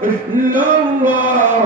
No one.